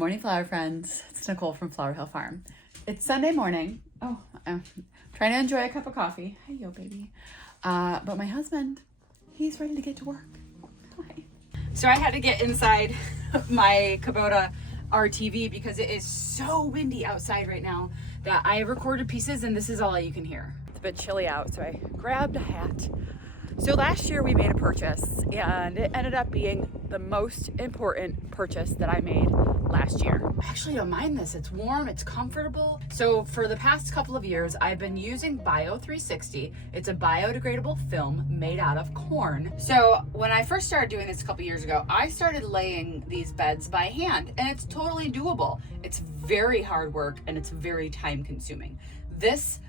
morning, flower friends. It's Nicole from Flower Hill Farm. It's Sunday morning. Oh, I'm trying to enjoy a cup of coffee. Hey, yo, baby. But my husband, he's ready to get to work. Hi. So I had to get inside my Kubota RTV because it is so windy outside right now that I recorded pieces and this is all you can hear. It's a bit chilly out, so I grabbed a hat. So last year we made a purchase and it ended up being the most important purchase that I made last year. I actually don't mind this. It's warm, it's comfortable. So for the past couple of years, I've been using Bio-360. It's a biodegradable film made out of corn. So when I first started doing this a couple years ago, I started laying these beds by hand and it's totally doable. It's very hard work and it's very time consuming. This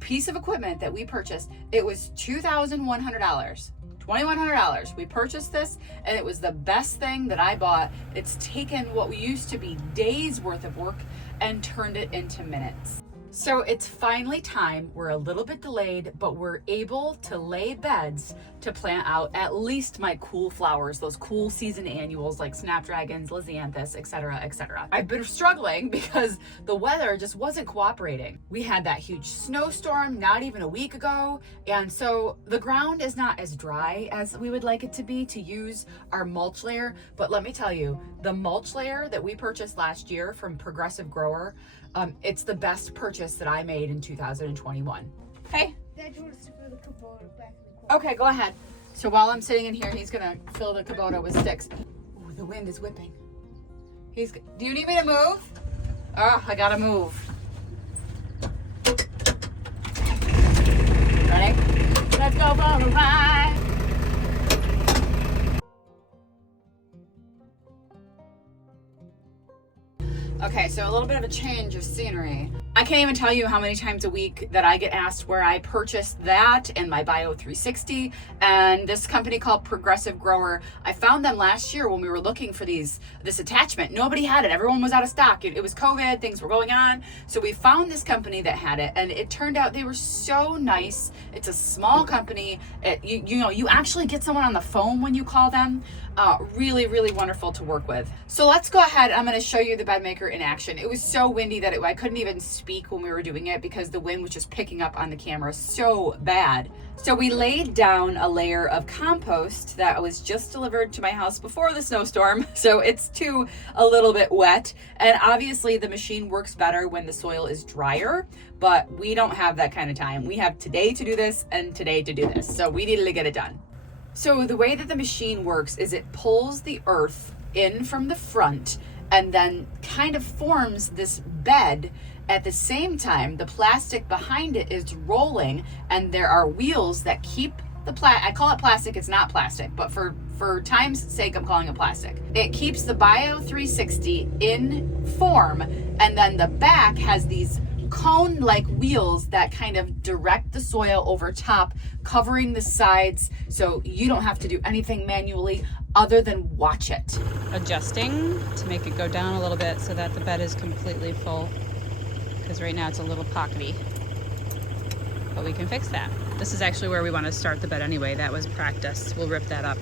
piece of equipment that we purchased, it was $2,100. $2,100. We purchased this and it was the best thing that I bought. It's taken what used to be days worth of work and turned it into minutes. So it's finally time. We're a little bit delayed, but we're able to lay beds to plant out at least my cool flowers, those cool season annuals like snapdragons, lisianthus, etc., etc. I've been struggling because the weather just wasn't cooperating. We had that huge snowstorm not even a week ago, and so the ground is not as dry as we would like it to be to use our mulch layer. But let me tell you, the mulch layer that we purchased last year from Progressive Grower, it's the best purchase that I made in 2021. Hey. Dad wants to fill the Kubota back in the corner. Okay, go ahead. So while I'm sitting in here, he's gonna fill the Kubota with sticks. Ooh, the wind is whipping. Do you need me to move? Oh, I gotta move. Ready? Let's go for a ride. Okay, so a little bit of a change of scenery. I can't even tell you how many times a week that I get asked where I purchased that and my Bio-360 and this company called Progressive Grower. I found them last year when we were looking for this attachment. Nobody had it. Everyone was out of stock. It was COVID, things were going on. So we found this company that had it and it turned out they were so nice. It's a small company. You actually get someone on the phone when you call them. Really, really wonderful to work with. So let's go ahead. I'm going to show you the bed maker in action. It was so windy that I couldn't even speak when we were doing it because the wind was just picking up on the camera so bad. So we laid down a layer of compost that was just delivered to my house before the snowstorm. So it's too a little bit wet. And obviously the machine works better when the soil is drier, but we don't have that kind of time. We have today to do this and today to do this. So we needed to get it done. So the way that the machine works is it pulls the earth in from the front and then kind of forms this bed. At the same time, the plastic behind it is rolling and there are wheels that keep the I call it plastic, it's not plastic, but for time's sake, I'm calling it plastic. It keeps the Bio-360 in form and then the back has these cone-like wheels that kind of direct the soil over top, covering the sides so you don't have to do anything manually other than watch it. Adjusting to make it go down a little bit so that the bed is completely full, because right now it's a little pockety, but we can fix that. This is actually where we want to start the bed anyway. That was practice. We'll rip that up.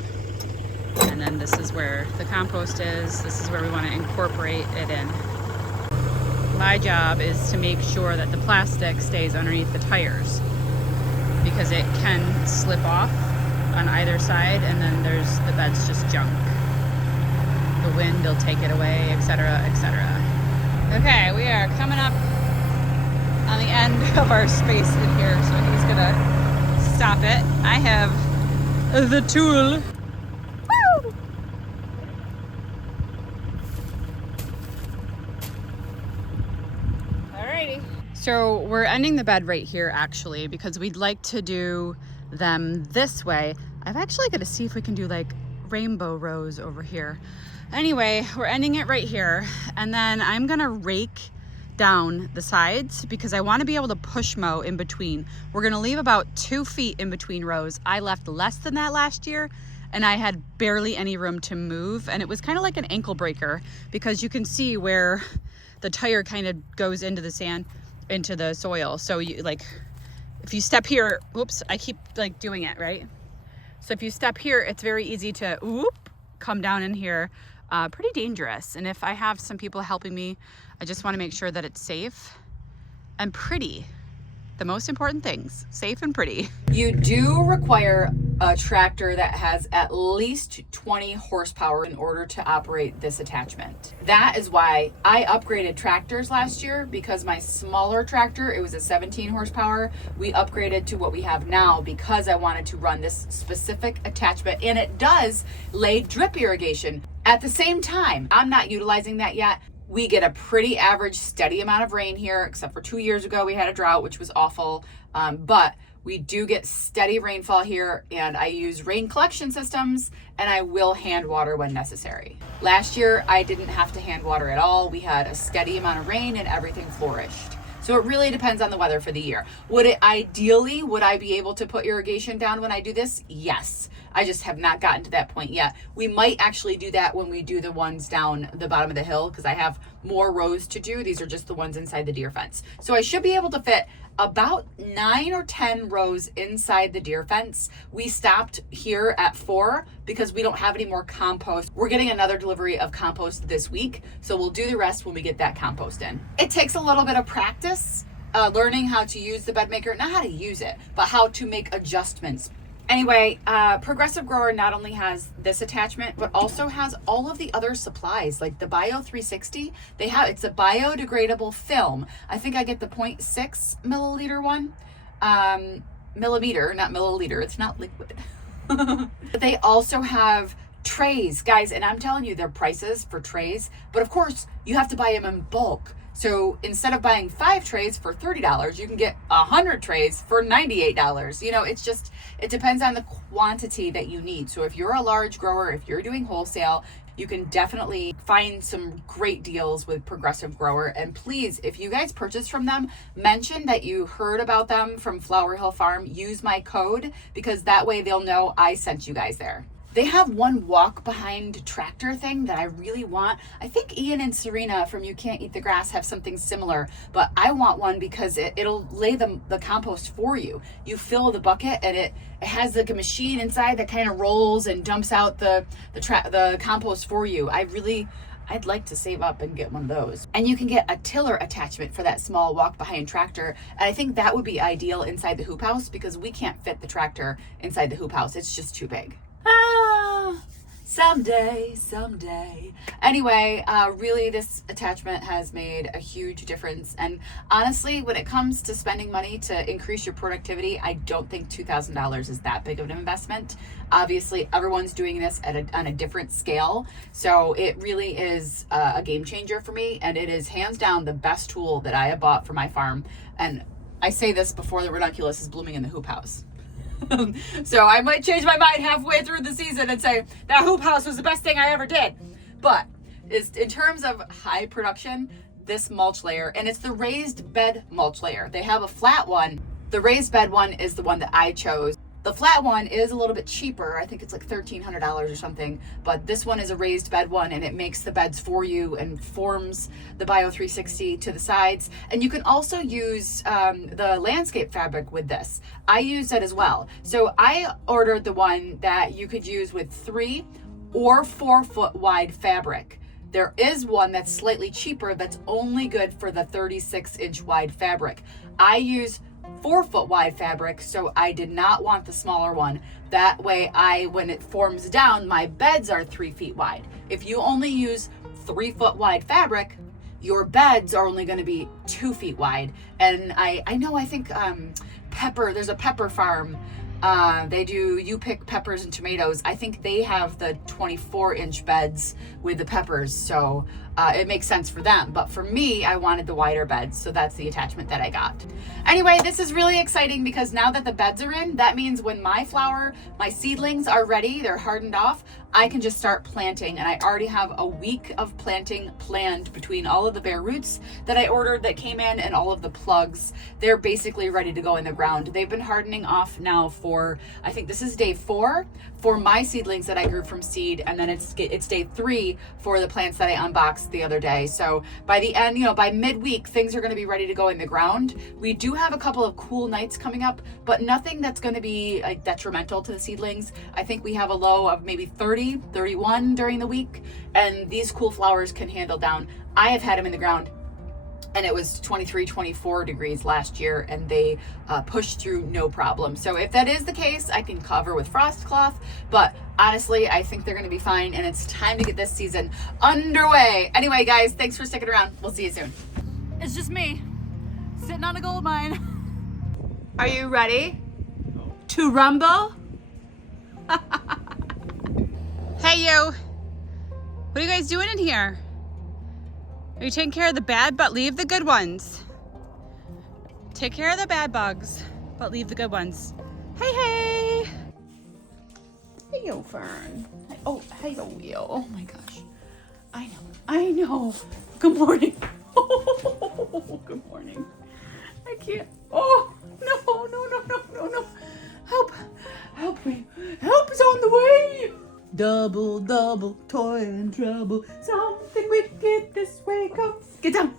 And then this is where the compost is. This is where we want to incorporate it in. My job is to make sure that the plastic stays underneath the tires because it can slip off on either side and then the bed's just junk. The wind will take it away, etc., etc. Okay, we are coming up on the end of our space in here, so he's gonna stop it. I have the tool. Woo! Alrighty. So we're ending the bed right here actually because we'd like to do them this way. I've actually got to see if we can do like rainbow rows over here. Anyway, we're ending it right here and then I'm gonna rake down the sides because I want to be able to push mow in between. We're gonna leave about 2 feet in between rows. I left less than that last year and I had barely any room to move and it was kind of like an ankle breaker because you can see where the tire kind of goes into the sand, into the soil. So you like, if you step here, oops, I keep like doing it, right? So if you step here, it's very easy to come down in here. pretty dangerous. And if I have some people helping me, I just want to make sure that it's safe and pretty. The most important things, safe and pretty. You do require a tractor that has at least 20 horsepower in order to operate this attachment. That is why I upgraded tractors last year, because my smaller tractor, it was a 17 horsepower. We upgraded to what we have now because I wanted to run this specific attachment, and it does lay drip irrigation. At the same time, I'm not utilizing that yet. We get a pretty average, steady amount of rain here, except for 2 years ago we had a drought, which was awful. But we do get steady rainfall here, and I use rain collection systems, and I will hand water when necessary. Last year, I didn't have to hand water at all. We had a steady amount of rain and everything flourished. So it really depends on the weather for the year. Would I be able to put irrigation down when I do this? Yes. I just have not gotten to that point yet. We might actually do that when we do the ones down the bottom of the hill, because I have more rows to do. These are just the ones inside the deer fence. So I should be able to fit about 9 or 10 rows inside the deer fence. We stopped here at 4 because we don't have any more compost. We're getting another delivery of compost this week, so we'll do the rest when we get that compost in. It takes a little bit of practice, learning how to use the bed maker, not how to use it, but how to make adjustments. Anyway, Progressive Grower not only has this attachment, but also has all of the other supplies, like the Bio-360. It's a biodegradable film. I think I get the 0.6 milliliter one. Millimeter, not milliliter. It's not liquid. But they also have trays, guys, and I'm telling you, their prices for trays, but of course, you have to buy them in bulk. So instead of buying 5 trays for $30, you can get 100 trays for $98. You know, it depends on the quantity that you need. So if you're a large grower, if you're doing wholesale, you can definitely find some great deals with Progressive Grower. And please, if you guys purchase from them, mention that you heard about them from Flower Hill Farm. Use my code, because that way they'll know I sent you guys there. They have one walk behind tractor thing that I really want. I think Ian and Serena from You Can't Eat the Grass have something similar, but I want one because it'll lay the compost for you. You fill the bucket, and it has like a machine inside that kind of rolls and dumps out the compost for you. I'd like to save up and get one of those. And you can get a tiller attachment for that small walk behind tractor. And I think that would be ideal inside the hoop house, because we can't fit the tractor inside the hoop house. It's just too big. Someday. Anyway, really this attachment has made a huge difference. And honestly, when it comes to spending money to increase your productivity, I don't think $2,000 is that big of an investment. Obviously, everyone's doing this on a different scale. So it really is a game changer for me. And it is hands down the best tool that I have bought for my farm. And I say this before the ranunculus is blooming in the hoop house. So I might change my mind halfway through the season and say that hoop house was the best thing I ever did. But in terms of high production, this mulch layer, and it's the raised bed mulch layer. They have a flat one. The raised bed one is the one that I chose. The flat one is a little bit cheaper. I think it's like $1,300 or something, but this one is a raised bed one, and it makes the beds for you and forms the Bio-360 to the sides. And you can also use the landscape fabric with this. I use that as well. So I ordered the one that you could use with 3 or 4 foot wide fabric. There is one that's slightly cheaper that's only good for the 36-inch wide fabric. I use 4 foot wide fabric, so I did not want the smaller one. That way, when it forms down, my beds are 3 feet wide. If you only use 3 foot wide fabric, your beds are only going to be 2 feet wide. And I think there's a pepper farm. You pick peppers and tomatoes. I think they have the 24-inch beds with the peppers, so it makes sense for them. But for me, I wanted the wider beds, so that's the attachment that I got. Anyway, this is really exciting because now that the beds are in, that means when my seedlings are ready, they're hardened off, I can just start planting. And I already have a week of planting planned between all of the bare roots that I ordered that came in and all of the plugs. They're basically ready to go in the ground. They've been hardening off now for, I think this is day 4 for my seedlings that I grew from seed. And then it's day 3 for the plants that I unboxed the other day. So by the end, by midweek, things are going to be ready to go in the ground. We do have a couple of cool nights coming up, but nothing that's going to be like detrimental to the seedlings. I think we have a low of maybe 30 30, 31 during the week. And these cool flowers can handle down. I have had them in the ground and it was 23, 24 degrees last year, and they pushed through no problem. So if that is the case, I can cover with frost cloth, but honestly, I think they're gonna be fine, and it's time to get this season underway. Anyway, guys, thanks for sticking around. We'll see you soon. It's just me, sitting on a gold mine. Are you ready to rumble? Hey, you. What are you guys doing in here? Are you taking care of the bad, but leave the good ones? Take care of the bad bugs, but leave the good ones. Hey, hey. Hey, yo, Fern. Oh, hey, yo, Will. Oh my gosh. I know. Good morning. Oh, good morning. I can't. Oh, no. Help me. Help is on the way. Double, toil and trouble. Something wicked this way comes. Get down.